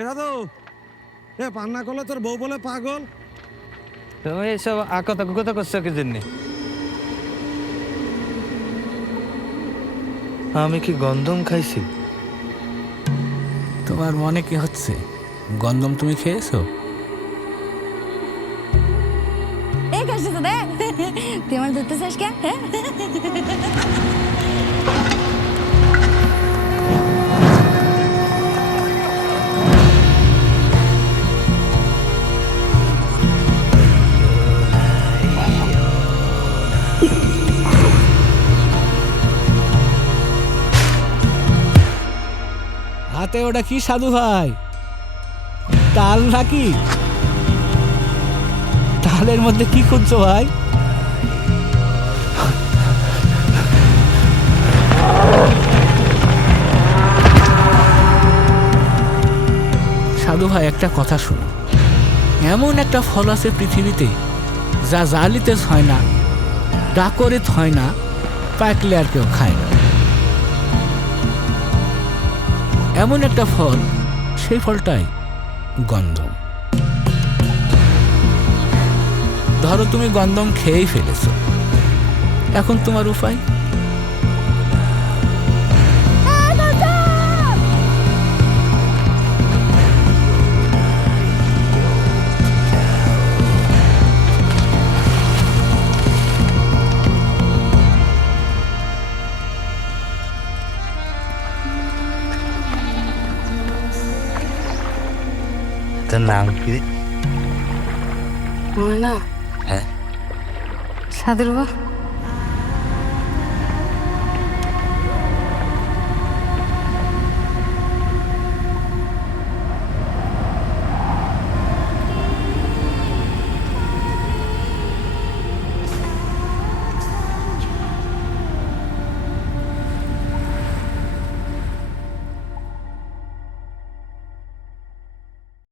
এটা তো এ পান্না করলে তোর বউ বলে পাগল। তুমি এইসব আকতা কুকতা করছো কি জন্যে? আমি কি গন্ধম খাইছি? তোমার মনে কি হচ্ছে? গন্ধম তুমি খেয়েছো? এই কাজটা তো দেখ, তুই আমার ধরতে চাস কে? হাতে ওটা কি সাধু ভাই? তাল নাকি? তালের মধ্যে কি খুঁজছো ভাই? সাধু ভাই একটা কথা শুনো, এমন একটা ফল আছে পৃথিবীতে যা জালিতে হয় না, ডাকরে হয় না, পাকলে আর কেউ খায় না। এমন একটা ফল, সেই ফলটাই গন্ধম। ধরো তুমি গন্ধম খেয়েই ফেলেছো, এখন তোমার উপায়? তোর নাম কি? না হ্যাঁ, সাধুর বাবা